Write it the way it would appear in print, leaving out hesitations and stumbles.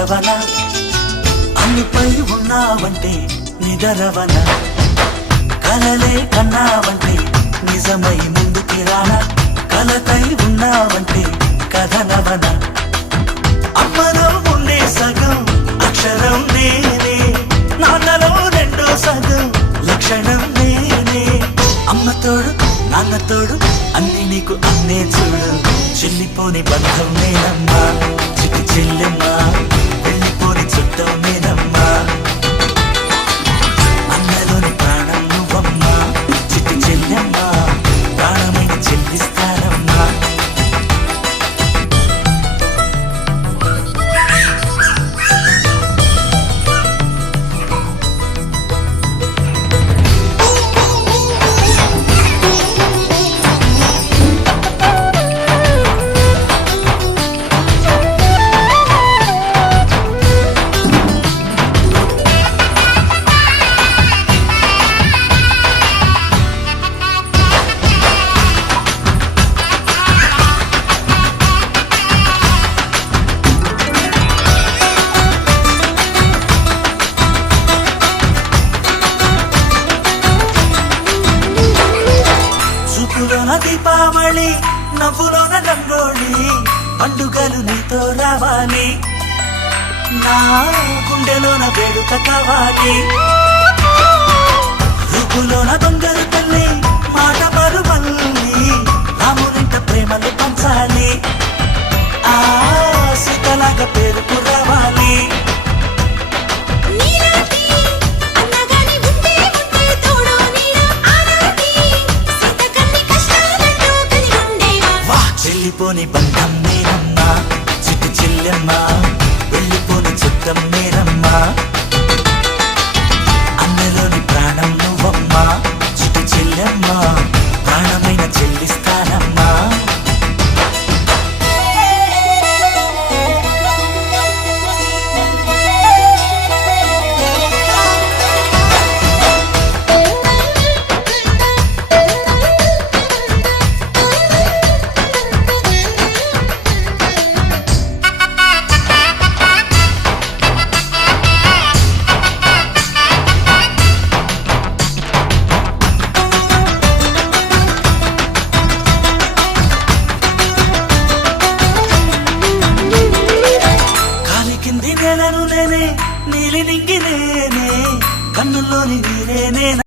నిదరవన అన్నిపై ఉన్నావంటే నిదరవన కలలే కన్నావంటే నిజమై ముందుకి రానా కలకై ఉన్నావంటే కథనవన అమ్మలో ఉండే సగం అక్షరం నేనే నాన్నలో రెండో సగం లక్షణం నేనే అమ్మ తోడు నాన్న తోడు అన్ని నీకు అన్నే చూడు చెల్లిపోని బంధం నేనమ్మా చిట్టి చెల్లెమ్మా వెళ్ళిపోని చుట్టం నేనమ్మా అన్నలోని ప్రాణం నువ్వమ్మా చిట్టి చెల్లెమ్మా ప్రాణమైన చెల్లిస్తానమ్మా చూపులోన దీపావళి నవ్వులోన రంగోళి పండుగలు నీతో రావాలి నా గుండెలోన వేడుక కావాలి రూపులోన దొంగలు తల్లి మాట పరుమల్లి రామునింట ప్రేమలు పంచాలి ఆ సీతలాగా పేరుకు రావాలి వెళ్ళిపోని బంధం నేనమ్మా చిట్టి చెల్లెమ్మా వెళ్ళిపోని చుట్టం నేనమ్మా అన్నలోని ప్రాణం నువ్వమ్మా చిట్టి చెల్లెమ్మా ప్రాణమైన చెల్లిస్తానమ్మా నేలను నేనే నీలి నింగి నేనే కన్నుల్లోని నీరే నేనే